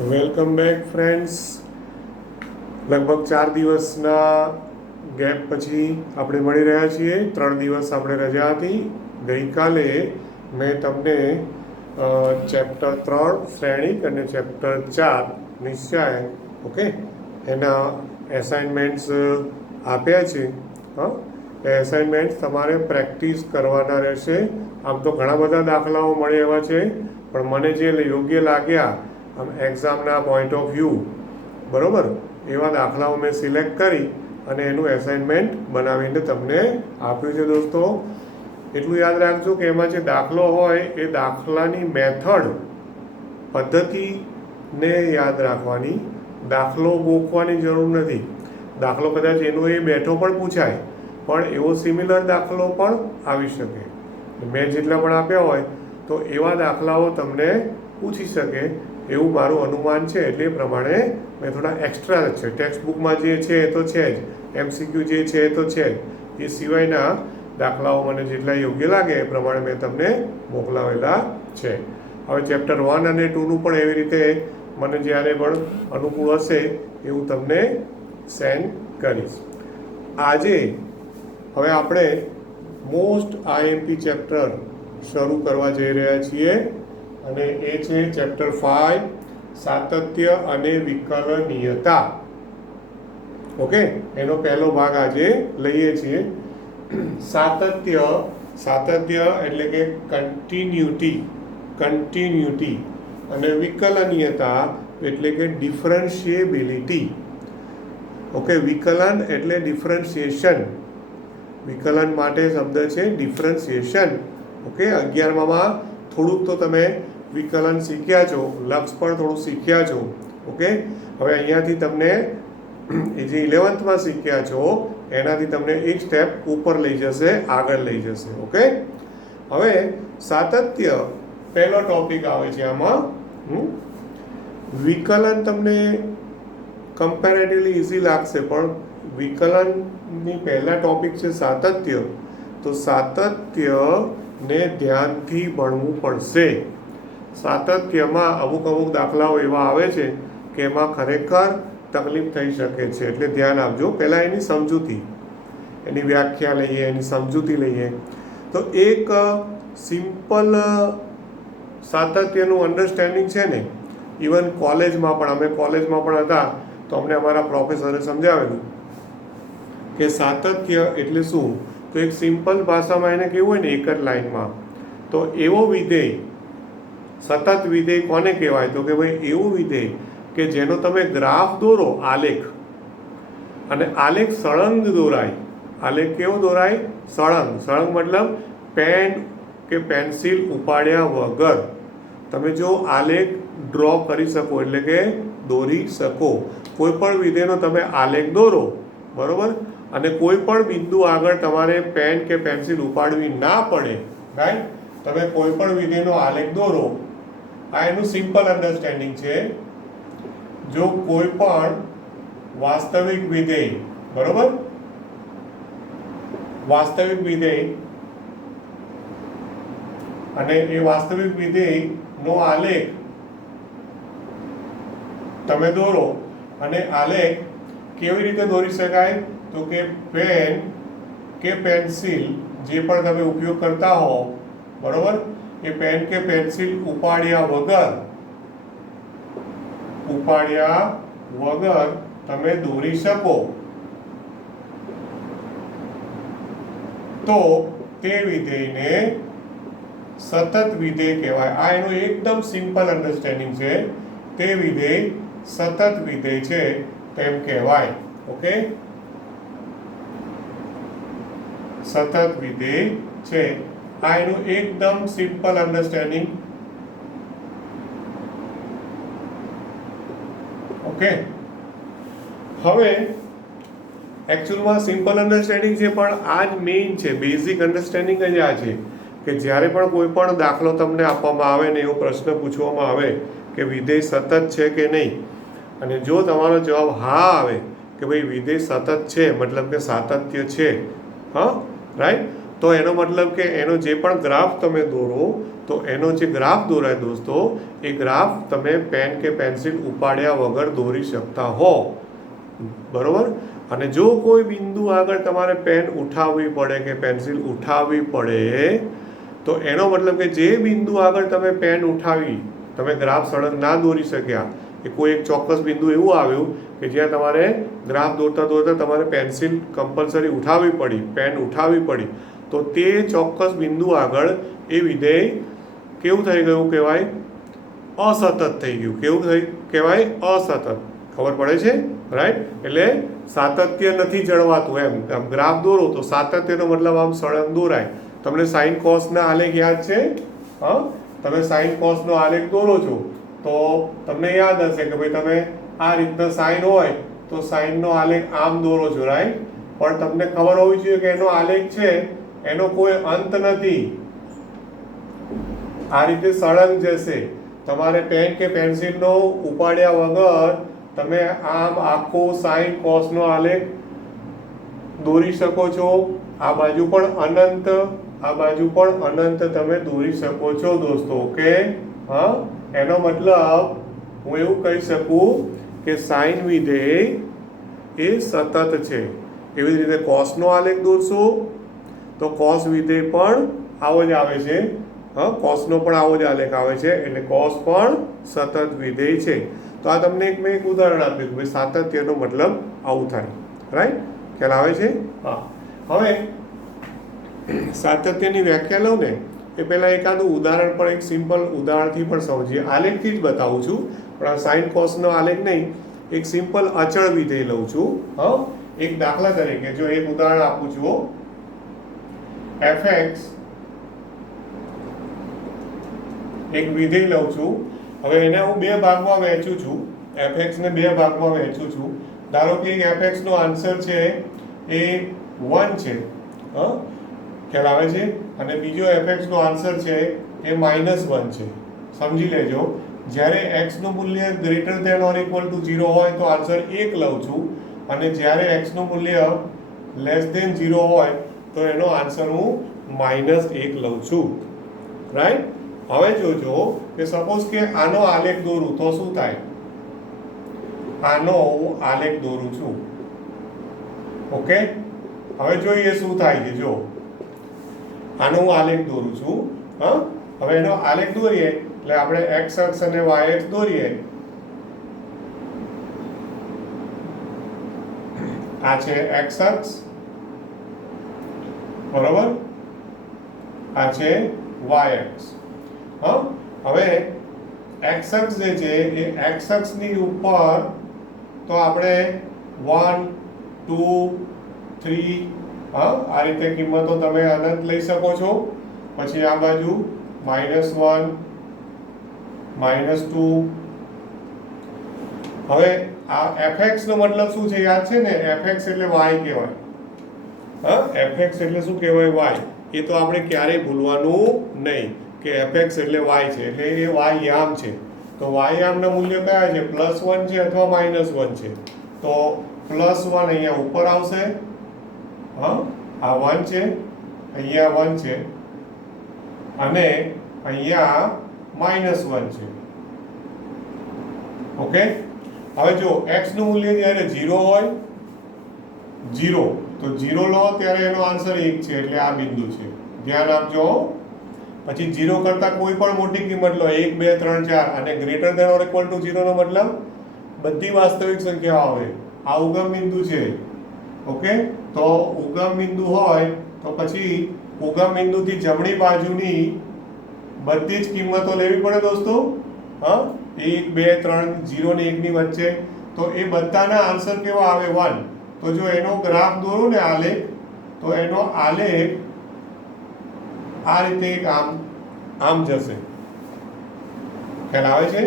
Welcome back friends. લગભગ 4 દિવસના gap પછી આપણે મળી રહ્યા છીએ. 3 દિવસ આપણે રજા હતી. ગઈકાલે મેં તમને ચેપ્ટર 3 શ્રેણિક અને ચેપ્ટર 4 નિશ્ચય ઓકે એના એસાઇનમેન્ટ્સ આપ્યા છે. હા, એ એસાઇનમેન્ટ્સ તમારે પ્રેક્ટિસ કરવાના રહેશે. આમ તો ઘણા બધા દાખલાઓ મળે એવા છે, પણ મને જે યોગ્ય લાગ્યા આમ એક્ઝામના પોઈન્ટ ઓફ વ્યૂ બરાબર એવા દાખલાઓ મેં સિલેક્ટ કરી અને એનું એસાઇનમેન્ટ બનાવીને તમને આપ્યું છે. દોસ્તો, એટલું યાદ રાખજો કે એમાં જે દાખલો હોય એ દાખલાની મેથડ પદ્ધતિને યાદ રાખવાની, દાખલો ગોખવાની જરૂર નથી. દાખલો કદાચ એનો એ બેઠો પણ પૂછાય, પણ એવો સિમિલર દાખલો પણ આવી શકે. મેં જેટલા પણ આપ્યા હોય તો એવા દાખલાઓ તમને પૂછી શકે એવું મારું અનુમાન છે. એટલે એ પ્રમાણે મેં થોડા એક્સ્ટ્રા છે. ટેક્સ્ટ બુકમાં જે છે એ તો છે જ, MCQ જે છે એ તો છે જ, એ સિવાયના દાખલાઓ મને જેટલા યોગ્ય લાગે એ પ્રમાણે મેં તમને મોકલાવેલા છે. હવે ચેપ્ટર 1 અને 2નું પણ એવી રીતે મને જ્યારે પણ અનુકૂળ હશે એવું તમને સેન્ડ કરીશ. આજે હવે આપણે મોસ્ટ IMP ચેપ્ટર શરૂ કરવા જઈ રહ્યા છીએ અને એ છે ચેપ્ટર 5 સાતત્ય અને વિકલનીયતા. ઓકે, એનો પહેલો ભાગ આજે લઈએ છીએ. સાતત્ય એટલે કે કન્ટિન્યુટી અને વિકલનીયતા એટલે કે ડિફરન્શિએબિલિટી. ઓકે, વિકલન એટલે ડિફરન્શિએશન. વિકલન માટે શબ્દ છે ડિફરન્શિએશન. ઓકે, 11માં થોડુંક તો તમે વિકલન શીખ્યા છો, લક્ષ પણ થોડું શીખ્યા છો. ઓકે, હવે અહીંયાથી તમને એ જે 11થમાં શીખ્યા છો એનાથી તમને એક સ્ટેપ ઉપર લઈ જશે, આગળ લઈ જશે. ઓકે, હવે સાતત્ય પહેલો ટોપિક આવે છે આમાં. વિકલન તમને કમ્પેરેટિવલી ઇઝી લાગશે, પણ વિકલનની પહેલા ટોપિક છે સાતત્ય. તો સાતત્યને ધ્યાનથી ભણવું પડશે. સાતત્યમાં અમુક દાખલાઓ એવા આવે છે કે એમાં ખરેખર તકલીફ થઈ શકે છે, એટલે ધ્યાન આપજો. પહેલાં એની સમજૂતી, એની વ્યાખ્યા લઈએ, એની સમજૂતી લઈએ. તો એક સિમ્પલ સાતત્યનું અન્ડરસ્ટેન્ડિંગ છે ને, ઇવન કોલેજમાં પણ, અમે કોલેજમાં પણ હતા તો અમને અમારા પ્રોફેસરે સમજાવેલું કે સાતત્ય એટલે શું. તો એક સિમ્પલ ભાષામાં એને કેવું હોય ને, એક જ લાઈનમાં, તો એવો વિધેય, સતત વિધેય કોને કહેવાય? તો કે ભાઈ એવું વિધેય કે જેનો તમે ગ્રાફ દોરો, આલેખ, અને આલેખ સળંગ દોરાય. આલેખ કેવો દોરાય? સળંગ. સળંગ મતલબ પેન કે પેન્સિલ ઉપાડ્યા વગર તમે જો આલેખ ડ્રો કરી શકો, એટલે કે દોરી શકો. કોઈ પણ વિધેયનો તમે આલેખ દોરો, બરોબર, અને કોઈ પણ બિંદુ આગળ તમારે પેન કે પેન્સિલ ઉપાડવી ના પડે, રાઈટ? તમે કોઈ પણ વિધેયનો આલેખ દોરો. આ એનું સિમ્પલ અન્ડરસ્ટેન્ડિંગ છે. જો કોઈ પણ વાસ્તવિક વિધેય, બરોબર, વાસ્તવિક વિધેય, અને એ વાસ્તવિક વિધેયનો આલેખ તમે દોરો, અને આલેખ કેવી રીતે દોરી શકાય? તો કે પેન કે પેન્સિલ જે પણ તમે ઉપયોગ કરતા હો, બરોબર, એ પેન કે પેન્સિલ ઉપાડ્યા વગર તમે દોરી શકો, તો તે વિધેયને સતત વિધેય કહેવાય. આ એનું એકદમ સિમ્પલ અન્ડરસ્ટેન્ડિંગ છે. તે વિધેય સતત વિધેય છે તેમ કહેવાય. ઓકે, સતત વિધેય છે. આ એનું એકદમ સિમ્પલ અન્ડરસ્ટેન્ડિંગ. ઓકે, હવે એકચ્યુઅલમાં સિમ્પલ અન્ડરસ્ટેન્ડિંગ છે, પણ આ જ મેઇન છે, બેઝિક અન્ડરસ્ટેન્ડિંગ જ આ છે કે જ્યારે પણ કોઈ પણ દાખલો તમને આપવામાં આવે ને એવો પ્રશ્ન પૂછવામાં આવે કે વિધેય સતત છે કે નહીં, અને જો તમારો જવાબ હા આવે કે ભાઈ વિધેય સતત છે, મતલબ કે સાતત્ય છે, હા, રાઈટ, તો એનો મતલબ કે એનો જે પણ ગ્રાફ તમે દોરો તો એનો જે ગ્રાફ દોરાય દોસ્તો, એ ગ્રાફ તમે પેન કે પેન્સિલ ઉપાડ્યા વગર દોરી શકતા હો, બરોબર. અને જો કોઈ બિંદુ આગળ તમારે પેન ઉઠાવવી પડે કે પેન્સિલ ઉઠાવવી પડે, તો એનો મતલબ કે જે બિંદુ આગળ તમે પેન ઉઠાવી, તમે ગ્રાફ સળંગ ના દોરી શક્યા, કે કોઈ એક ચોક્કસ બિંદુ એવું આવ્યું કે જ્યાં તમારે ગ્રાફ દોરતા દોરતા તમારે પેન્સિલ કમ્પલસરી ઉઠાવવી પડી, પેન ઉઠાવવી પડી, તો તે ચોક્કસ બિંદુ આગળ એ વિધેય કેવું થઈ ગયું કહેવાય? અસતત થઈ ગયું. કેવું કહેવાય? અસતત. ખબર પડે છે? રાઈટ. એટલે સાતત્ય નથી જળવાતું એમ. આમ ગ્રાફ દોરો તો સાતત્યનો મતલબ આમ સળંગ દોરાય. તમને સાઈન કોસના આલેખ યાદ છે? હા, તમે સાઈન કોસનો આલેખ દોરો છો તો તમને યાદ હશે કે ભાઈ તમે આ રીતના સાઈન હોય તો સાઈનનો આલેખ આમ દોરો છો, રાઈટ. પણ તમને ખબર હોવી જોઈએ કે એનો આલેખ છે એનો કોઈ અંત નથી, આ રીતે સળંગ જશે. તમારે પેન કે પેન્સિલનો ઉપાડ્યા વગર તમે આમ આખો સાઈન કોસનો આલેખ દોરી શકો છો. આ બાજુ પણ અનંત, આ બાજુ પણ અનંત તમે દોરી શકો છો દોસ્તો. ઓકે. હા, એનો મતલબ હું એવું કહી શકું કે સાઈન વિધેય એ સતત છે. એવી જ રીતે કોસનો આલેખ દોરશો તો કોસ વિધેય પણ આવો જ આવે છે. હા, કોસનો પણ આવો જ આલેખ આવે છે, એટલે કોસ પણ સતત વિધેય છે. તો આ તમને મેં એક ઉદાહરણ આપ્યું કે ભાઈ સાતત્યનો મતલબ આવું થાય, રાઈટ. ખ્યાલ આવે છે? હા. હવે સાતત્યની વ્યાખ્યા લઉં ને એ પહેલાં એકાદું ઉદાહરણ પણ, એક સિમ્પલ ઉદાહરણથી પણ સમજીએ. આલેખથી જ બતાવું છું, પણ આ સાઈન કોસનો આલેખ નહીં, એક સિમ્પલ અચળ વિધેય લઉં છું. હા, એક દાખલા તરીકે જો એક ઉદાહરણ આપું છું, fx એક વિધેય લઉં છું. હવે એને હું બે ભાગમાં વહેંચું છું, fx ને બે ભાગમાં વહેંચું છું. ધારો કે fx નો આન્સર છે એ 1 છે. હા, ખ્યાલ આવે છે? અને બીજો fx નો આન્સર છે એ -1 છે. સમજી લેજો. જ્યારે x નું મૂલ્ય greater than or equal to 0 હોય તો આન્સર 1 લઉં છું, અને જ્યારે x નું મૂલ્ય લેસ ધેન 0 હોય તો એનો આન્સર હું -1 લઉં છું, રાઈટ. હવે જોજો કે સપોઝ કે આનો આલેખ દોરું તો શું થાય? આનો હું આલેખ દોરું છું. ઓકે. હવે જોઈએ શું થાય છે. જો આનો હું આલેખ દોરું છું. હા, હવે એનો આલેખ દોરીએ એટલે આપણે x અક્ષ અને y અક્ષ દોરીએ. આ છે x અક્ષ, બરોબર. આ છે y અક્ષ. હા, હવે x અક્ષ જે છે એ x અક્ષની ઉપર તો આપણે 1 2 3, હા, આ રીતે કિંમતો તમે અનંત લઈ શકો છો. પછી આ બાજુ -1 -2. હવે આ fx નો મતલબ શું છે યાદ છે ને? fx એટલે y કહેવાય. હા, fx એટલે શું કહેવાય? y. એ તો આપણે ક્યારેય ભૂલવાનું નહીં કે fx એટલે y છે, એટલે એ y યામ છે. તો y યામના મૂલ્ય કયા છે? +1 છે અથવા -1 છે. તો +1 અહીંયા ઉપર આવશે. હા, આ 1 છે, અહીંયા 1 છે, અને અહીંયા -1 છે. ઓકે. હવે જો x નું મૂલ્ય જ્યારે 0 હોય, 0, તો 0 લો ત્યારે એનો આન્સર 1 છે, એટલે આ બિંદુ છે. ધ્યાન આપજો. પછી 0 કરતા કોઈ પણ મોટી કિંમત લો, 1 2 3 4, અને greater than or equal to 0 નો મતલબ બધી વાસ્તવિક સંખ્યાઓ આવે. આ ઉગમ બિંદુ છે. ઓકે. તો ઉગમ બિંદુ હોય તો પછી ઉગમ બિંદુથી જમણી બાજુની બધી જ કિંમતો લેવી પડે દોસ્તો. હા, 1 2 3, 0 ને 1 ની વચ્ચે. તો એ બધાના આન્સર કેવા આવે? 1. તો જો એનો ગ્રાફ દોરો ને આલેખ, તો એનો આલેખ આ રીતે એક આમ જશે. ખ્યાલ આવે છે?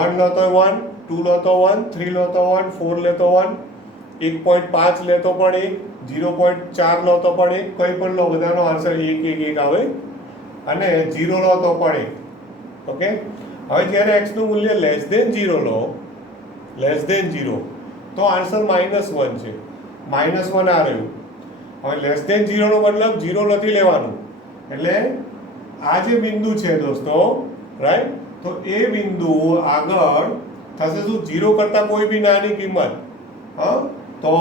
1 લો તો 1, 2 લો તો 1, 3 લો તો 1, 4 લે તો 1, 1.5 લે તો પણ 1, 0.4 લો તો પણ 1, કંઈ પણ લો બધાનો આન્સર 1 1 1 આવે, અને 0 લો તો પણ 1. ઓકે. હવે જ્યારે x નું મૂલ્ય લેસ ધેન 0 લો, લેસ ધેન 0, તો આન્સર -1 છે. -1 આ રહ્યું. હવે લેસ ધેન 0 નો મતલબ 0 નથી લેવાનું, એટલે આ જે બિંદુ છે દોસ્તો, રાઈટ, તો એ બિંદુ આગળ થશે શું? 0 કરતા કોઈ બી નાની કિંમત. હા, તો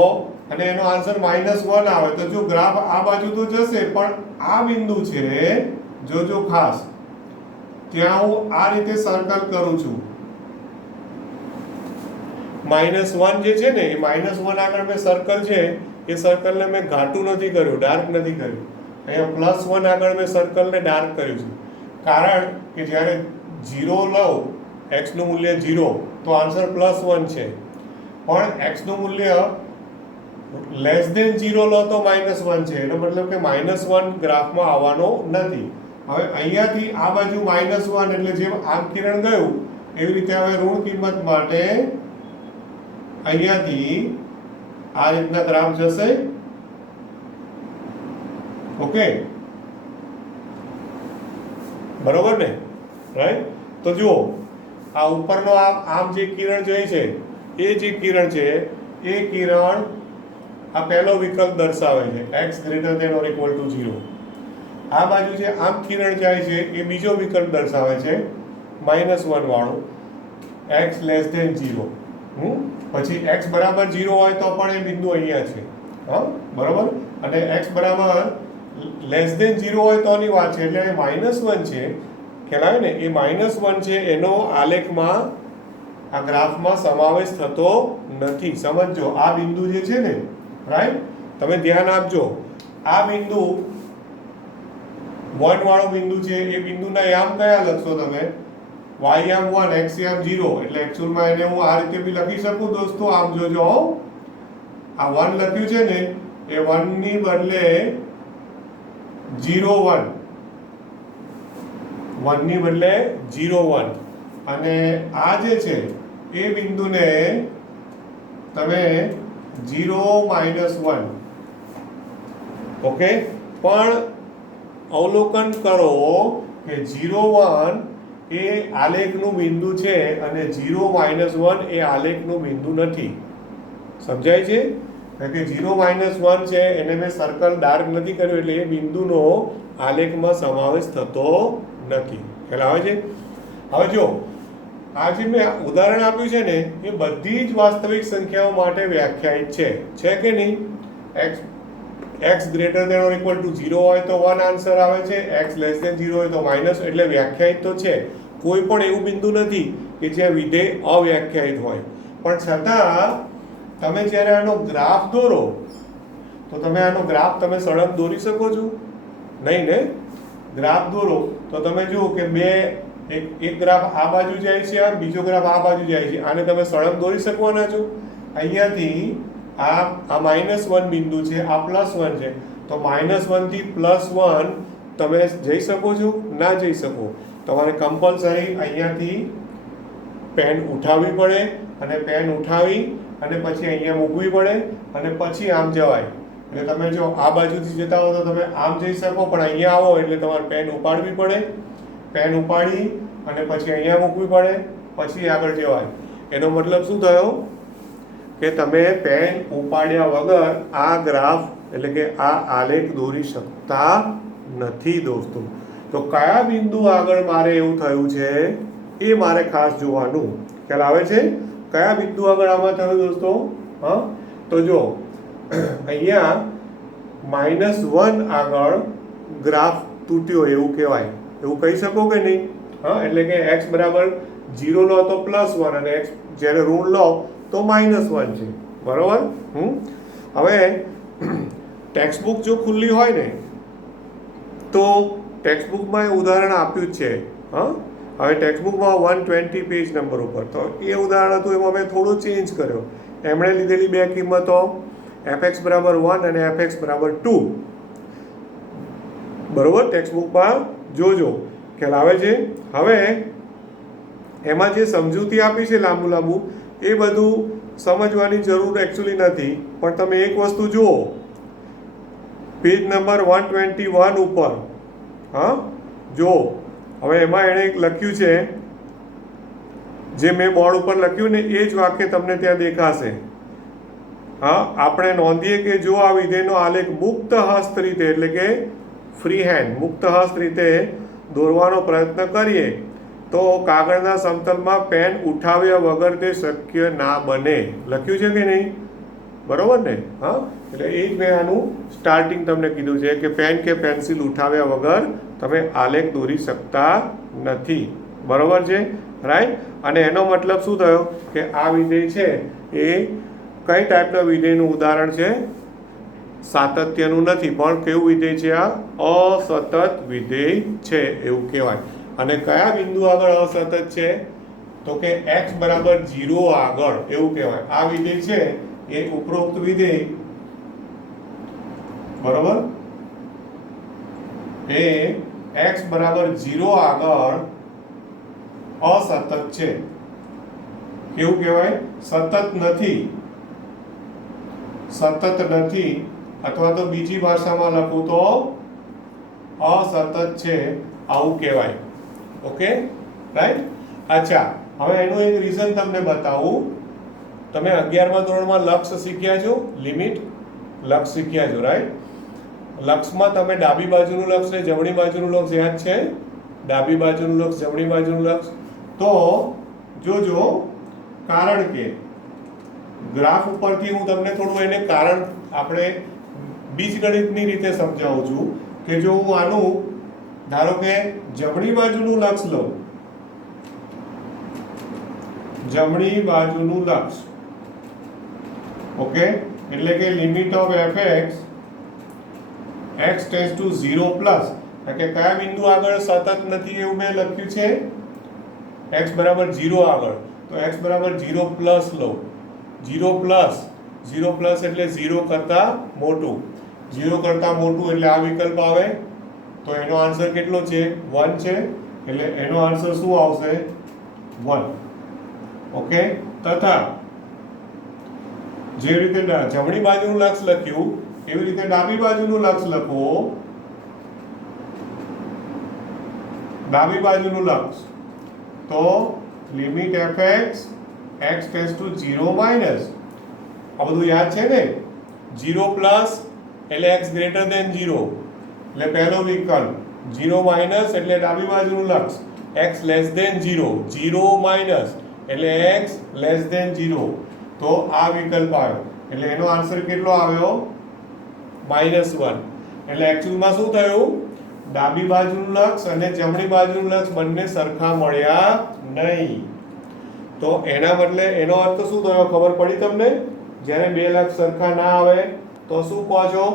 અને એનો આન્સર -1 આવે. તો જો ગ્રાફ આ બાજુ તો જશે, પણ આ બિંદુ છે, જોજો ખાસ, ત્યાં હું આ રીતે સર્કલ કરું છું. -1 જે છે ને, એ -1 આગળ મેં સર્કલ છે, એ સર્કલને મેં ઘાટું નથી કર્યું, ડાર્ક નથી કર્યું. અહીંયા +1 આગળ મેં સર્કલને ડાર્ક કર્યું છે. કારણ કે જ્યારે 0 લઉં, x નું મૂલ્ય 0, તો આન્સર +1 છે. પણ x નું મૂલ્ય <0 લો તો -1 છે. એનો મતલબ કે -1 ગ્રાફમાં આવવાનો નથી. હવે અહીંયાથી આ બાજુ -1 એટલે જેમ આમ કિરણ ગયું એવી રીતે હવે ઋણ કિંમત માટે અહીંયાથી આ રીતના ગ્રાફ જશે. ઓકે, બરોબર ને? રાઈટ. તો જુઓ, આ ઉપરનો આમ જે કિરણ જોઈ છે, એ જે કિરણ છે, એ કિરણ આ પહેલો વિકલ્પ દર્શાવે છે, x ≥ 0. આ બાજુ જે આમ કિરણ જાય છે, એ બીજો વિકલ્પ દર્શાવે છે, -1 વાળો, x <0. પછી x બરાબર 0 હોય તો પણ એ બિંદુ અહીંયા છે. હા, બરોબર. અને x બરાબર <0 હોય તોની વાત છે, એટલે -1 છે, ખ્યાલ આવે ને? એ -1 છે, એનો આલેખમાં, આ ગ્રાફમાં સમાવેશ થતો નથી. સમજો, આ બિંદુ જે છે ને, રાઈટ, તમે ધ્યાન આપજો, આ બિંદુ 1 વાળો બિંદુ છે, એ બિંદુના યામ કયા લખશો તમે? y યામ 1, x યામ 0. એટલે એક્ચ્યુઅલમાં એને હું આ રીતે બી લખી શકું દોસ્તો. આમ જોજો, આ 1 લખ્યું છે ને, એ 1 ની બદલે 0 1, 1 ની બદલે 0 1. અને આ જે છે એ બિંદુને તમે 0 -1. ઓકે, પણ અવલોકન કરો કે 0 1 એ આલેખનું બિંદુ છે અને 0 -1 એ આલેખનું બિંદુ નથી. સમજાય છે? કારણ કે 0 -1 છે, એને મેં સર્કલ ડાર્ક નથી કર્યું, એટલે એ બિંદુનો આલેખમાં સમાવેશ થતો નથી. ખ્યાલ આવે છે? હવે જો, આ જે મેં ઉદાહરણ આપ્યું છે ને, એ બધી જ વાસ્તવિક સંખ્યાઓ માટે વ્યાખ્યાયિત છે કે નહીં? x > 0 હોય તો 1 આન્સર આવે છે, x <0 હોય તો -, એટલે વ્યાખ્યાયિત તો છે. કોઈ પણ એવું બિંદુ નથી કે જ્યાં વિધેય અવ્યાખ્યાયિત હોય. પણ છતાં તમે જ્યારે આનો ગ્રાફ દોરો, તો તમે આનો ગ્રાફ તમે સળંગ દોરી શકો છો? નહીં ને? ગ્રાફ દોરો તો તમે જુઓ કે એક ગ્રાફ આ બાજુ જાય છે, બીજો ગ્રાફ આ બાજુ જાય છે. આને તમે સળંગ દોરી શકવાના છો? અહીંયાથી આ -1 બિંદુ છે, આ +1 છે, તો -1 થી +1 તમે જઈ શકો છો? ના જઈ શકો. તમારે કમ્પલસરી અહીંયાથી પેન ઉઠાવવી પડે, અને પેન ઉઠાવી અને પછી અહીંયા મૂકવી પડે, અને પછી આમ જવાય. એટલે તમે જો આ બાજુથી જતા હો તો તમે આમ જઈ શકો, પણ અહીંયા આવો એટલે તમારે પેન ઉપાડવી પડે. પેન ઉપાડી અને પછી અહીંયા મૂકવી પડે, પછી આગળ જવાય. એનો મતલબ શું થયો? કે તમે પેન ઉપાડ્યા વગર આ ગ્રાફ એટલે કે આ આલેખ દોરી શકતા નથી દોસ્તો. તો કયા બિંદુ આગળ મારે એવું થયું છે એ મારે ખાસ જોવાનું. ખ્યાલ આવે છે? કયા બિંદુ આગળ આમાં થયું દોસ્તો? હા, તો જો અહીંયા -1 આગળ ગ્રાફ તૂટ્યો એવું કહેવાય. એવું કહી શકો કે નહીં? હા, એટલે કે x બરાબર 0 લો તો +1 અને x જ્યારે ઋણ લો તો -1 છે. બરોબર? હવે ટેક્સ્ટ બુક જો ખુલ્લી હોય ને, તો ટેક્સ્ટ બુકમાં એ ઉદાહરણ આપ્યું જ છે. હા, હવે ટેક્સ્ટ બુકમાં 120 પેજ નંબર ઉપર, તો એ ઉદાહરણ હતું, એમાં મેં થોડું ચેન્જ કર્યો. એમણે લીધેલી બે કિંમતો fx = 1 અને fx = 2. બરોબર? ટેક્સ્ટ બુકમાં જોજો, ખ્યાલ આવે છે? હવે એમાં જે સમજૂતી આપી છે લાંબુ એ બધું સમજવાની જરૂર એકચ્યુઅલી નથી. પણ તમે એક વસ્તુ જુઓ, પેજ નંબર 121 ઉપર. હા, જો હવે એમાં એણે એક લખ્યું છે, જે મેં બોર્ડ ઉપર લખ્યું ને એ જ વાક્ય તમને ત્યાં દેખાશે. હા, આપણે નોંધીએ કે જો આ વિધેયનો આલેખ મુક્ત હસ્ત રીતે એટલે કે ફ્રી હેન્ડ મુક્ત હસ્ત રીતે દોરવાનો પ્રયત્ન કરીએ તો કાગળના સમતલમાં પેન ઉઠાવ્યા વગર તે શક્ય ના બને. લખ્યું છે કે નહીં? બરોબર ને? હા, એટલે એ જ મેં આનું સ્ટાર્ટિંગ તમને કીધું છે કે પેન કે પેન્સિલ ઉઠાવ્યા વગર તમે આલેખ દોરી શકતા નથી. બરોબર છે? રાઈટ. અને એનો મતલબ શું થયો કે આ વિધેય છે એ કઈ ટાઈપના વિધેયનું ઉદાહરણ છે? સાતત્યનું નથી, પણ કેવું વિધેય છે? આ અસતત વિધેય છે એવું કહેવાય. અને કયા બિંદુ આગળ અસતત છે? તો કે x બરાબર 0 આગળ એવું કહેવાય. આ વિધેય છે એ ઉપરોક્ત વિધેય, બરોબર, એ x બરાબર 0 આગળ અસતત છે. કેવું કહેવાય? સતત નથી. સતત નથી, અથવા તો બીજી ભાષામાં લખું તો અસતત છે આવું કહેવાય. Okay, right. અચ્છા, હવે એનું એક રીઝન તમને બતાવું. તમે 11મા ધોરણમાં લક્ષ શીખ્યા છો, લિમિટ લક્ષ શીખ્યા છો, રાઈટ. લક્ષમાં તમે ડાબી બાજુનું લક્ષ ને જમણી બાજુનું લક્ષ યાદ છે? ડાબી બાજુનું લક્ષ, જમણી બાજુનું લક્ષ. તો જોજો, કારણ કે ગ્રાફ ઉપરથી હું તમને થોડું એને કારણ આપણે બીજગણિતની રીતે સમજાવું છું કે જો હું આનું ધારો કે જમણી બાજુનું લક્ષ લઉં, જમણી બાજુનું લક્ષ, ઓકે, એટલે કે limit of fx x tends to 0 plus, કે કયા બિંદુ આગળ સતત નથી એવું મેં લખ્યું છે? x બરાબર 0 આગળ. તો x બરાબર 0 પ્લસ લઉં. 0 પ્લસ એટલે 0 કરતા મોટું. 0 કરતા મોટું એટલે આ વિકલ્પ આવે. તો એનો આન્સર કેટલો છે? 1 છે. એટલે એનો આન્સર શું આવશે? 1. ઓકે. તથા જે રીતે જમણી બાજુનું લક્ષ લખ્યું એવી રીતે ડાબી બાજુનું લક્ષ લખો. ડાબી બાજુનું લક્ષ તો limit fx x tends to 0 minus, આ બધું યાદ છે ને? 0 પ્લસ એટલે x ગ્રેટર ધેન 0 એટલે પહેલો વિકલ્પ, 0 માઇનસ એટલે ડાબી બાજુનું લક્ષ x લેસ ધેન 0, 0 માઇનસ એટલે x લેસ ધેન 0, તો આ વિકલ્પ આવ્યો. એટલે એનો આન્સર કેટલો આવ્યો? -1. એટલે એક્ચ્યુઅલમાં શું થયું? ડાબી બાજુનું લક્ષ અને જમણી બાજુનું લક્ષ બંને સરખા મળ્યા નહીં. તો એના બદલે એનો અર્થ શું થયો ખબર પડી તમને? જ્યારે બે લક્ષ સરખા ના આવે તો શું કહો છો?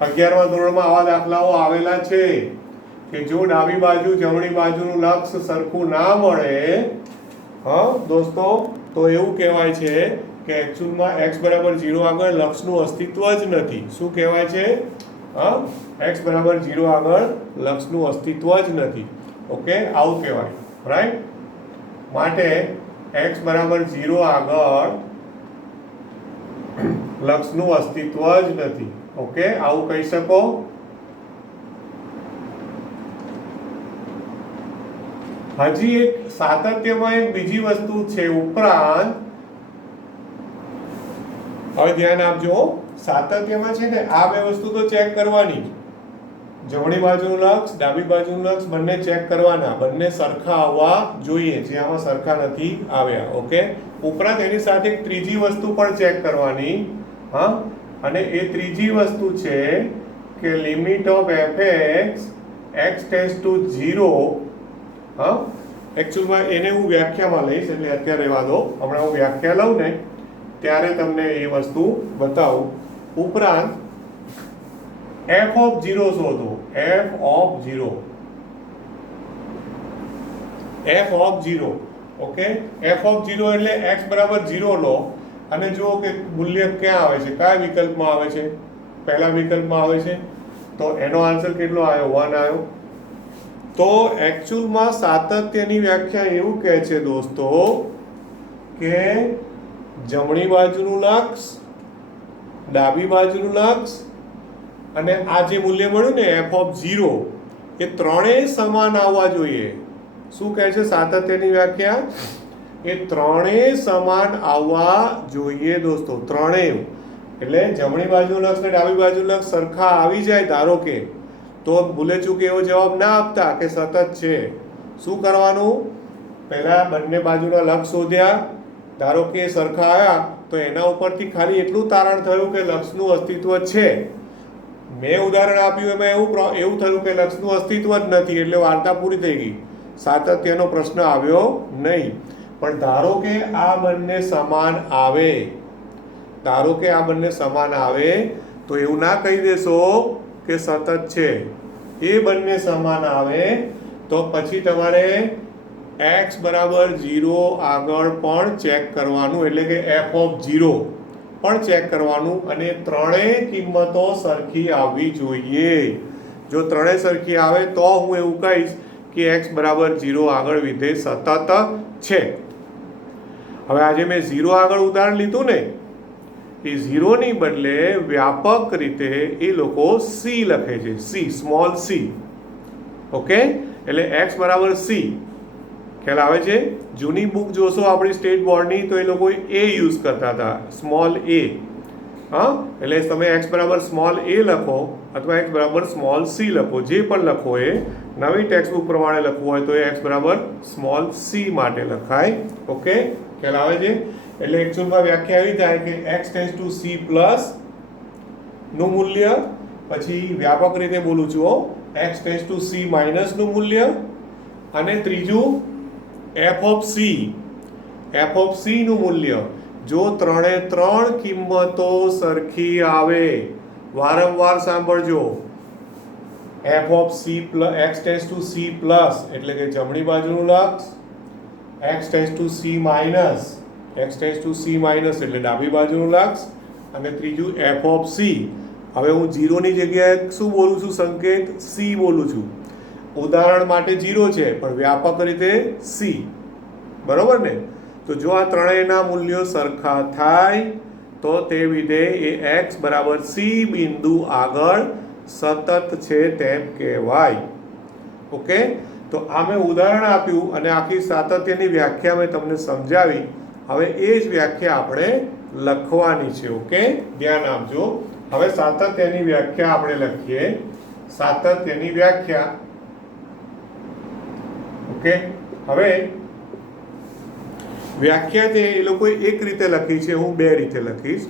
11મા ધોરણમાં આવા દાખલાઓ આવેલા છે કે જો ડાબી બાજુ જમણી બાજુનું લક્ષ સરખું ના મળે, હા દોસ્તો, તો એવું કહેવાય છે કે એક્ચ્યુઅલમાં x બરાબર 0 આગળ લક્ષનું અસ્તિત્વ જ નથી. શું કહેવાય છે? હા, x બરાબર 0 આગળ લક્ષનું અસ્તિત્વ જ નથી. ઓકે, આવું કહેવાય, રાઈટ. માટે x બરાબર 0 આગળ લક્ષનું અસ્તિત્વ જ નથી. ઓકે, આવું કહી શકો. હજી એક સાતત્યમાં એક બીજી વસ્તુ છે ઉપરાંત. હવે ધ્યાન આપજો, સાતત્યમાં છે ને આ બે વસ્તુ તો ચેક કરવાની. જમણી બાજુનું લક્ષ, ડાબી બાજુનું લક્ષ બંને ચેક કરવાના. બંને સરખા આવવા જોઈએ, જે આમાં સરખા નથી આવ્યા. ઓકે, ઉપરાંત એની સાથે એક ત્રીજી વસ્તુ પણ ચેક કરવાની. હા, અને એ ત્રીજી વસ્તુ છે કે limit of fx x tends to 0. હા, એકચ્યુઅલમાં એને હું વ્યાખ્યામાં લઈશ, એટલે અત્યારે રહેવા દો. હમણાં હું વ્યાખ્યા લઉં ને ત્યારે તમને એ વસ્તુ બતાવું. ઉપરાંત f ઓફ 0 શોધો. f of 0, f of 0. Okay, f of 0 એટલે x બરાબર 0 લો અને જુઓ કે મૂલ્ય ક્યાં આવે છે, કયા વિકલ્પમાં આવે છે? પહેલા વિકલ્પમાં આવે છે. તો એનો આન્સર કેટલો આવ્યો? 1 આવ્યો. તો એકચ્યુઅલમાં સાતત્યની વ્યાખ્યા એવું કહે છે દોસ્તો કે જમણી બાજુનું લક્ષ, ડાબી બાજુનું લક્ષ અને આ જે મૂલ્ય મળ્યું ને f ઓફ 0 એ ત્રણેય સમાન આવવા જોઈએ. શું કહે છે સાતત્યની વ્યાખ્યા? એ ત્રણેય સમાન આવવા જોઈએ દોસ્તો, ત્રણેય. એટલે જમણી બાજુનું લક્ષ ને ડાબી બાજુનું લક્ષ સરખા આવી જાય ધારો કે, તો ભૂલે ચૂકે એવો જવાબ ના આપતા કે સતત છે. શું કરવાનું? પહેલા બંને બાજુના લક્ષ શોધ્યા, ધારો કે સરખા આવ્યા તો એના ઉપરથી ખાલી એટલું તારણ થયું કે લક્ષનું અસ્તિત્વ છે. મેં ઉદાહરણ આપ્યું એમાં એવું થયું કે લક્ષનું અસ્તિત્વ જ નથી, એટલે વાર્તા પૂરી થઈ ગઈ, સાતત્યનો પ્રશ્ન આવ્યો નહીં. પણ ધારો કે આ બંને સમાન આવે, ધારો કે આ બંને સમાન આવે તો એવું ના કહી દેશો કે સતત છે. એ બંને સમાન આવે તો પછી તમારે x બરાબર 0 આગળ પણ ચેક કરવાનું, એટલે કે f(0) પણ ચેક કરવાનું, અને ત્રણેય કિંમતો સરખી આવવી જોઈએ. જો ત્રણેય સરખી આવે તો હું એવું કહીશ કે x બરાબર 0 આગળ વિધેય સતત છે. હવે આજે મેં 0 આગળ ઉદાહરણ લીધું ને, એ 0 ની બદલે વ્યાપક રીતે એ લોકો c લખે છે, c, સ્મોલ c. ઓકે, એટલે x બરાબર c. ખ્યાલ આવે છે? જૂની બુક જોશો આપણી સ્ટેટ બોર્ડની તો એ લોકો a યુઝ કરતા હતા, સ્મોલ a. હા, એટલે તમે x બરાબર સ્મોલ a લખો અથવા x બરાબર સ્મોલ c લખો, જે પણ લખો એ નવી ટેક્સ્ટબુક પ્રમાણે લખવું હોય તો એ x બરાબર સ્મોલ c માટે લખાય. ઓકે, ખ્યાલ આવે છે? એટલે એકચ્યુઅલમાં વ્યાખ્યા એવી થાય કે x tends to c plus નું મૂલ્ય, પછી વ્યાપક રીતે બોલું છું, x tends to c minus નું મૂલ્ય, અને ત્રીજું f ઓફ c નું મૂલ્ય. જો ત્રણે ત્રણ કિંમતો સરખી આવે, વારંવાર સાંભળજો, f of c plus x tends to c plus એટલે કે જમણી બાજુનું લક્ષ, x tends to c minus એટલે ડાબી બાજુનું લક્ષ, અને ત્રીજું f ઓફ c. હવે હું 0 ની જગ્યાએ શું બોલું છું? સંકેત c બોલું છું. ઉદાહરણ માટે 0 છે પણ વ્યાપક રીતે c. બરોબર ને? તો જો આ ત્રણેયના મૂલ્યો સરખા થાય તો તે વિધેય એ x બરાબર c બિંદુ આગળ સતત છે તેમ કહેવાય. ઓકે, તો આ મેં ઉદાહરણ આપ્યું અને આખી સાતત્યની વ્યાખ્યા મેં તમને સમજાવી. હવે એ જ વ્યાખ્યા આપણે લખવાની છે. ઓકે, ધ્યાન આપજો. હવે સાતત્યની વ્યાખ્યા આપણે લખીએ. સાતત્યની વ્યાખ્યા. ઓકે, હવે વ્યાખ્યા છે એ લોકોએ એક રીતે લખી છે, હું બે રીતે લખીશ.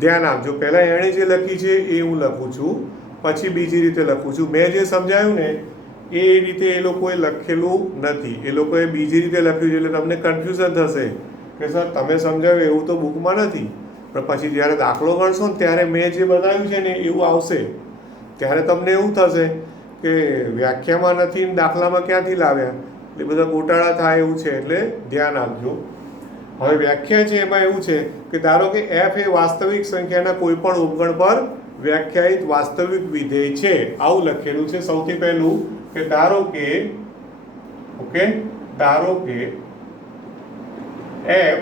ધ્યાન આપજો. પહેલા એણે જે લખી છે એ હું લખું છું, પછી બીજી રીતે લખું છું. મેં જે સમજાયું ને એ રીતે એ લોકોએ લખેલું નથી, એ લોકોએ બીજી રીતે લખ્યું છે, એટલે તમને કન્ફ્યુઝન થશે કે સર તમે સમજાવ્યું એવું તો બુકમાં નથી. પણ પછી જ્યારે દાખલો ગણશો ને ત્યારે મેં જે બનાવ્યું છે ને એવું આવશે, ત્યારે તમને એવું થશે કે વ્યાખ્યામાં નથી ને દાખલામાં ક્યાંથી લાવ્યા, એટલે બધા ગોટાળા થાય એવું છે. એટલે ધ્યાન આપજો. હવે વ્યાખ્યા છે એમાં એવું છે કે ધારો કે f એ વાસ્તવિક સંખ્યાના કોઈ પણ ઉપગણ પર વ્યાખ્યાયિત વાસ્તવિક વિધેય છે, આવું લખેલું છે. સૌથી પહેલું કે ધારો કે f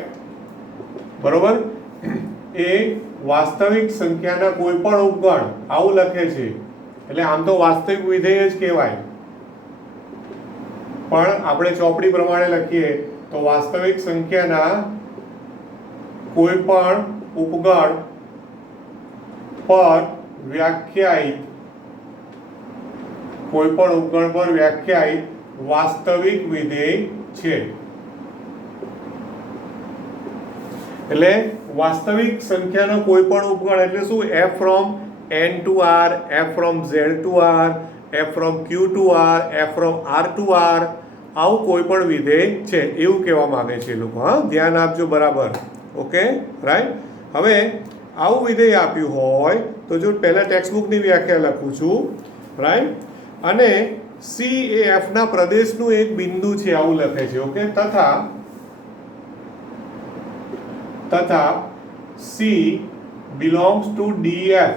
બરોબર એ વાસ્તવિક સંખ્યાના કોઈ પણ ઉપગણ, આવું લખે છે. એટલે આમ તો વાસ્તવિક વિધેય જ કહેવાય, પણ આપણે ચોપડી પ્રમાણે લખીએ તો વાસ્તવિક સંખ્યાના કોઈ પણ ઉપગણ પર વ્યાખ્યાયિત વાસ્તવિક વિધેય છે. એટલે વાસ્તવિક સંખ્યાનો કોઈ પણ ઉપગણ એટલે શું? f from n to r, f from z to r, f from q to r, f from r to r, આવું કોઈ પણ વિધેય છે એવું કહેવા માંગે છે એ લોકો. હા, ધ્યાન આપજો બરાબર. Okay, right. હવે આવું વિધેય આપ્યું હોય તો જો પહેલા ટેક્સ્ટબુકની વ્યાખ્યા લખું છું, રાઈટ, અને c એ f ના પ્રદેશનું એક બિંદુ છે, આવું લખે છે. ઓકે, તથા c belongs to df.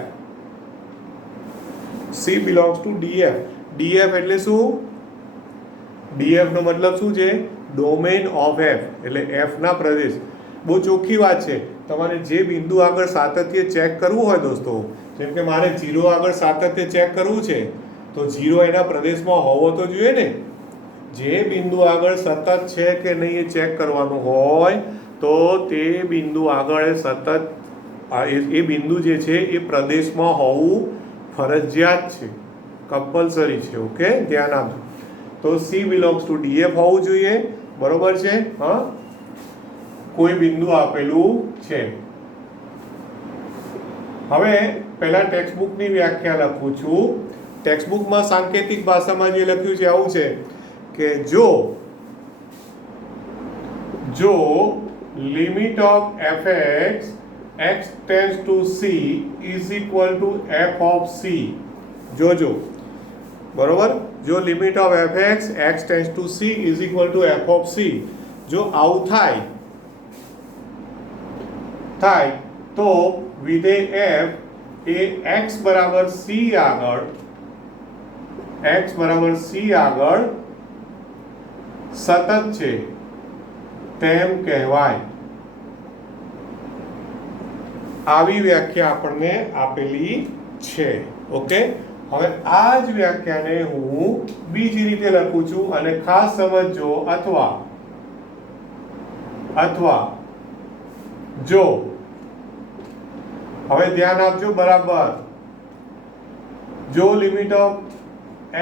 c belongs to df. df એટલે શું? df નો મતલબ શું છે? ડોમેન ઓફ f, એટલે f ના પ્રદેશ. બહુ ચોખ્ખી વાત છે. તમારે જે બિંદુ આગળ સાતત્ય ચેક કરવું હોય દોસ્તો, જેમ કે મારે 0 આગળ સાતત્ય ચેક કરવું છે તો 0 એના પ્રદેશમાં હોવો તો જોઈએ ને. જે બિંદુ આગળ સતત છે કે નહીં એ ચેક કરવાનું હોય તો તે બિંદુ આગળ સતત એ બિંદુ જે છે એ પ્રદેશમાં હોવું ફરજિયાત છે, કમ્પલસરી છે. ઓકે, ધ્યાન આપજો. તો સી બિલોંગ્સ ટુ ડીએફ હોવું જોઈએ. બરોબર છે. હા, કોઈ બિંદુ આપેલું છે. હવે પહેલા ટેક્સ્ટબુકની વ્યાખ્યા લખું છું. ટેક્સ્ટબુકમાં સાંકેતિક ભાષામાં જે લખ્યું છે આવું છે કે જો limit of fx x tends to c is equal to f of c. જોજો, બરોબર. જો limit of fx x tends to c is equal to f of c, જો આવું થાય તો વિધેય f એ x બરાબર c આગળ સતત છે તેમ કહેવાય. આવી વ્યાખ્યા આપણને આપેલી છે. ઓકે, હવે આ જ વ્યાખ્યાને હું બીજી રીતે લખું છું અને ખાસ સમજજો. અથવા જો, હવે ધ્યાન આપજો બરાબર. જો limit of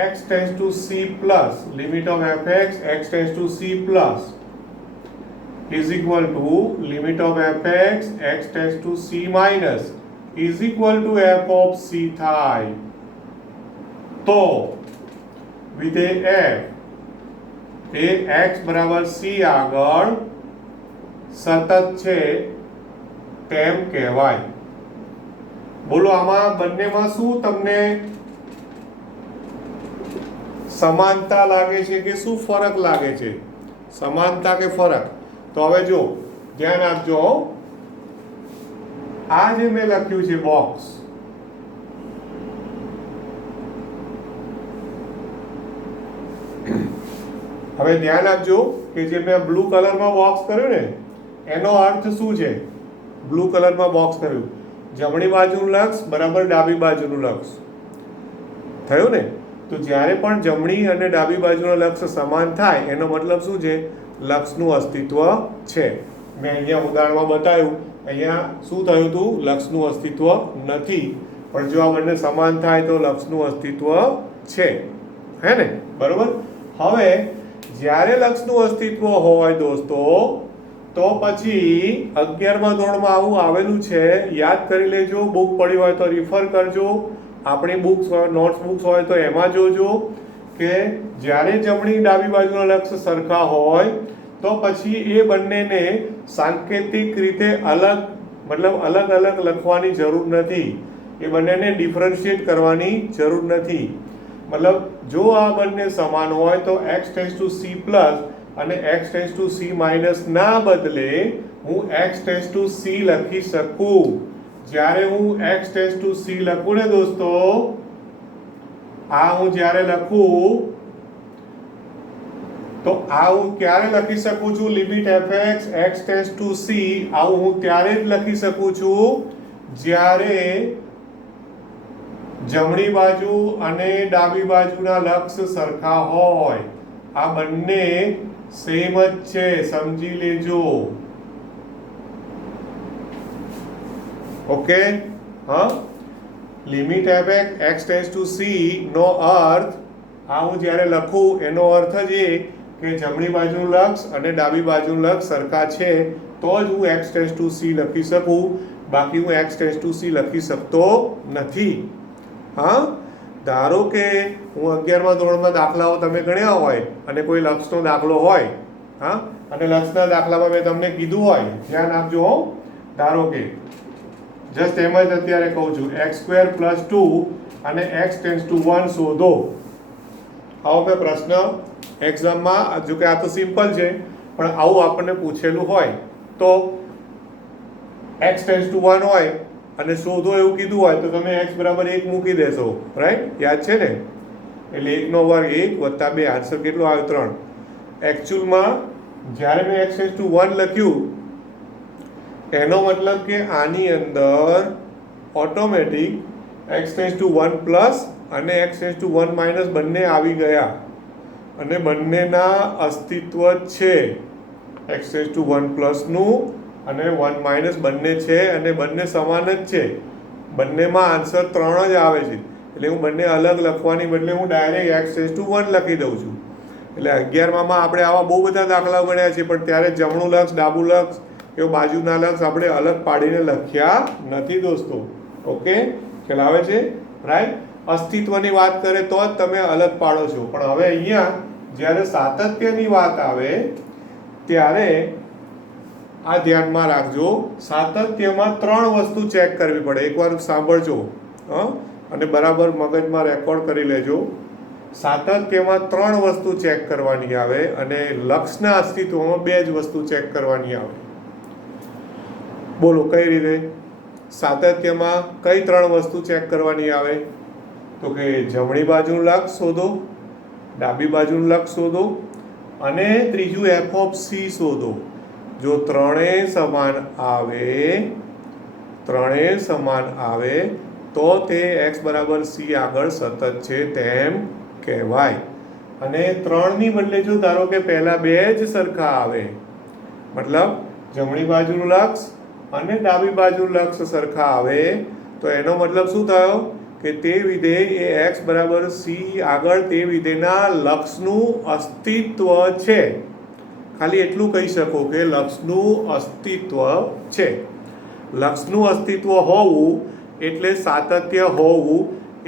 x tends to c plus limit of fx x tends to c plus is equal to limit of fx x tends to c minus is equal to f of c થાય તો વિધેય f એ x બરાબર c આગળ સતત છે તેમ કહેવાય. બોલો, આમાં બંનેમાં શું તમને સમાનતા લાગે છે કે શું ફરક લાગે છે? સમાનતા કે ફરક? તો હવે જો ધ્યાન આપજો. આ જે મેં લખ્યું છે બોક્સ, હવે ધ્યાન આપજો કે જે મેં બ્લુ કલરમાં બોક્સ કર્યું ને, એનો અર્થ શું છે? બ્લુ કલરમાં બોક્સ કર્યું, જમણી બાજુનું લક્ષ બરાબર ડાબી બાજુનું લક્ષ થયું ને. તો જ્યારે પણ જમણી અને ડાબી બાજુનો લક્ષ સમાન થાય એનો મતલબ શું છે? લક્ષનું અસ્તિત્વ છે. મેં અહીંયા ઉદાહરણમાં બતાવ્યું, અહીંયા શું થયું હતું? લક્ષનું અસ્તિત્વ નથી, પણ જો આ બંને સમાન થાય તો લક્ષનું અસ્તિત્વ છે. હે ને? બરોબર. હવે જ્યારે લક્ષનું અસ્તિત્વ હોય દોસ્તો, તો પછી 11મા ધોરણમાં આવું આવેલું છે. યાદ કરી લેજો. બુક પડી હોય તો રિફર કરજો. આપણી બુક્સ નોટ્સ બુક્સ હોય તો એમાં જોજો કે જ્યારે જમણી ડાબી બાજુના લક્ષ સરખા હોય તો પછી એ બંનેને સાંકેતિક રીતે અલગ અલગ લખવાની જરૂર નથી. એ બંનેને ડિફરન્શિએટ કરવાની જરૂર નથી. મતલબ જો આ બંને સમાન હોય તો x tends to c plus અને x tends to c minus ના બદલે હું x ટેન્ડ્સ ટુ c લખી શકું. જ્યારે હું x ટેન્ડ્સ ટુ c લખું ને દોસ્તો, આ હું જ્યારે લખું તો આ હું ક્યારે લખી શકું છું? Limit fx x tends to c આવું હું ત્યારે જ લખી શકું છું જ્યારે જમણી બાજુ અને ડાબી બાજુના લક્ષ સરખા હોય. આ બંને સેમ જ છે, સમજી લેજો. ઓકે, હા. Limit fx x tends to c નો અર્થ, આ હું જ્યારે લખું એનો અર્થ જ એ કે જમણી બાજુનું લક્ષ અને ડાબી બાજુનું લક્ષ સરખા છે તો જ હું x ટેન્ડ્સ ટુ c લખી શકું. બાકી હું x ટેન્ડ્સ ટુ c લખી શકતો નથી. હા, ધારો કે હું 11મા ધોરણમાં દાખલાઓ તમે ગણ્યા હોય અને કોઈ લક્ષનો દાખલો હોય, હા, અને લક્ષના દાખલામાં મેં તમને કીધું હોય, ધ્યાન આપજો હો. ધારો કે જસ્ટ એમ જ અત્યારે કહું છું, x² + 2 અને x ટેન્ડ્સ ટુ 1 શોધો. આવો મેં પ્રશ્ન એક્ઝામમાં, જો કે આ તો સિમ્પલ છે, પણ આવું આપણને પૂછેલું હોય તો x ટેન્ડ્સ ટુ 1 હોય અને શોધો એવું કીધું હોય તો તમે x બરાબર 1 મૂકી દેશો. રાઈટ? યાદ છે ને? એટલે 1 નો વર્ગ 1 + 2, આન્સર કેટલો આવ્યો? 3. એકચ્યુઅલમાં જ્યારે મેં x ટેન્ડ્સ ટુ 1 લખ્યું એનો મતલબ કે આની અંદર automatic x tends to 1 plus અને x ટેન્ડ્સ ટુ 1 માઇનસ બંને આવી ગયા અને બંનેના અસ્તિત્વ છે. x ટેન્ડ્સ ટુ 1 પ્લસનું અને 1 માઇનસ બંને છે અને બંને સમાન જ છે. બંનેમાં આન્સર 3 જ આવે છે. એટલે હું બંને અલગ લખવાની બદલે હું ડાયરેક્ટ એક્સ ટેન્સ ટુ 1 લખી દઉં છું. એટલે 11માં આપણે આવા બહુ બધા દાખલાઓ ગણ્યા છે, પણ ત્યારે જમણું લક્ષ, ડાબું લક્ષ એવું બાજુના લક્ષ આપણે અલગ પાડીને લખ્યા નથી દોસ્તો. ઓકે, ખ્યાલ આવે છે? રાઈટ. અસ્તિત્વની વાત કરે તો જ તમે અલગ પાડો છો, પણ હવે અહીંયા જ્યારે સાતત્યની વાત આવે ત્યારે આ ધ્યાનમાં રાખજો, સાતત્યમાં 3 વસ્તુ ચેક કરવી પડે. એકવાર સાંભળજો અને બરાબર મગજમાં રેકોર્ડ કરી લેજો. સાતત્યમાં 3 વસ્તુ ચેક કરવાની આવે અને લક્ષના અસ્તિત્વમાં 2 જ વસ્તુ ચેક કરવાની આવે. બોલો કઈ રીતે? સાતત્યમાં કઈ 3 વસ્તુ ચેક કરવાની આવે? તો કે જમણી બાજુનું લક્ષ શોધો, ડાબી બાજુનું લક્ષ શોધો અને ત્રીજું એફ ઓફ સી શોધો. જો ત્રણેય સમાન આવે તો તે x બરાબર c આગળ સતત છે તેમ કહેવાય. અને 3ની બદલે જો ધારો કે પહેલા 2 જ સરખા આવે, મતલબ જમણી બાજુનું લક્ષ અને ડાબી બાજુનું લક્ષ સરખા આવે, તો એનો મતલબ શું થયો કે તે વિધેય એ x બરાબર c આગળ તે વિધેયના લક્ષનું અસ્તિત્વ છે. ખાલી એટલું કહી શકો કે લક્ષનું અસ્તિત્વ છે. લક્ષનું અસ્તિત્વ હોવું એટલે સાતત્ય હોવું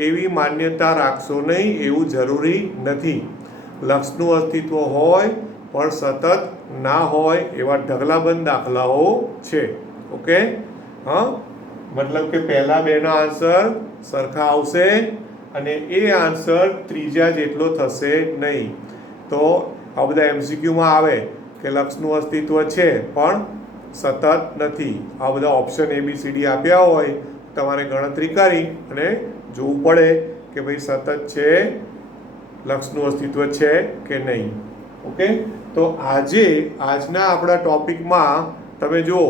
એવી માન્યતા રાખશો નહીં, એવું જરૂરી નથી. લક્ષનું અસ્તિત્વ હોય પણ સતત ના હોય એવા ઢગલાબંધ દાખલાઓ છે. ઓકે, મતલબ કે પહેલા 2ના આન્સર સરખા આવશે અને એ આન્સર ત્રીજા જેટલો થશે નહીં. તો આ બધા એમસીક્યુમાં આવે કે લક્ષનું અસ્તિત્વ છે પણ સતત નથી. આ બધા ઓપ્શન ABCD આપ્યા હોય, તમારે ગણતરી કરી અને જોવું પડે કે ભાઈ સતત છે, લક્ષનું અસ્તિત્વ છે કે નહીં. ઓકે, તો આજના આપણા ટોપિકમાં તમે જુઓ,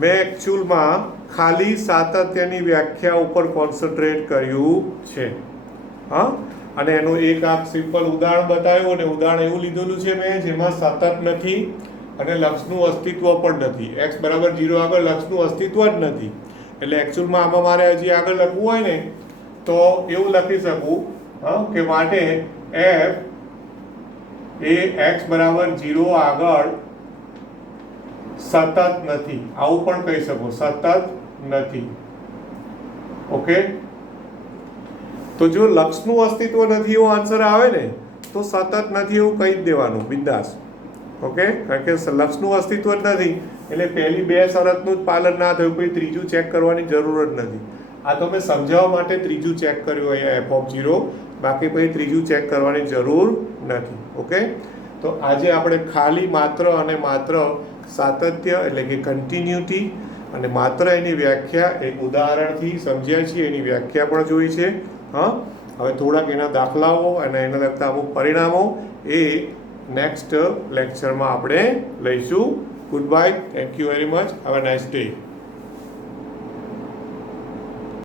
મેં એકચ્યુઅલમાં ખાલી સાતત્યની વ્યાખ્યા ઉપર કોન્સન્ટ્રેટ કર્યું છે. અને એનું એક આ સિમ્પલ ઉદાહરણ બતાવ્યું અને ઉદાહરણ એવું લીધેલું છે મેં જેમાં સતત નથી અને લક્ષનું અસ્તિત્વ પણ નથી. x બરાબર 0 આગળ લક્ષનું અસ્તિત્વ જ નથી. એટલે એકચ્યુઅલમાં આમાં મારે હજી આગળ લખવું હોય ને તો એવું લખી શકું કે માટે f એ x બરાબર 0 આગળ સતત નથી, આવું પણ કહી શકો, સતત નથી. ઓકે, તો જો લક્ષનું અસ્તિત્વ નથી એવો આન્સર આવે ને તો સતત નથી એવું કહી જ દેવાનું બિંદાસ. ઓકે, કારણ કે લક્ષનું અસ્તિત્વ જ નથી એટલે પહેલી 2 શરતનું જ પાલન ના થયું, પછી ત્રીજું ચેક કરવાની જરૂર જ નથી. આ તો મેં સમજાવવા માટે ત્રીજું ચેક કર્યું અહીંયા f ઓફ 0, બાકી પછી ત્રીજું ચેક કરવાની જરૂર નથી. ઓકે, તો આજે આપણે ખાલી માત્ર અને માત્ર સાતત્ય એટલે કે કન્ટિન્યુટી અને માત્ર એની વ્યાખ્યા એક ઉદાહરણથી સમજ્યા છીએ, એની વ્યાખ્યા પણ જોઈ છે. હવે થોડાક એના દાખલાઓ અને એના લગતા અમુક પરિણામો એ નેક્સ્ટ લેક્ચરમાં આપણે લઈશું. Good bye, thank you very much, have a nice day.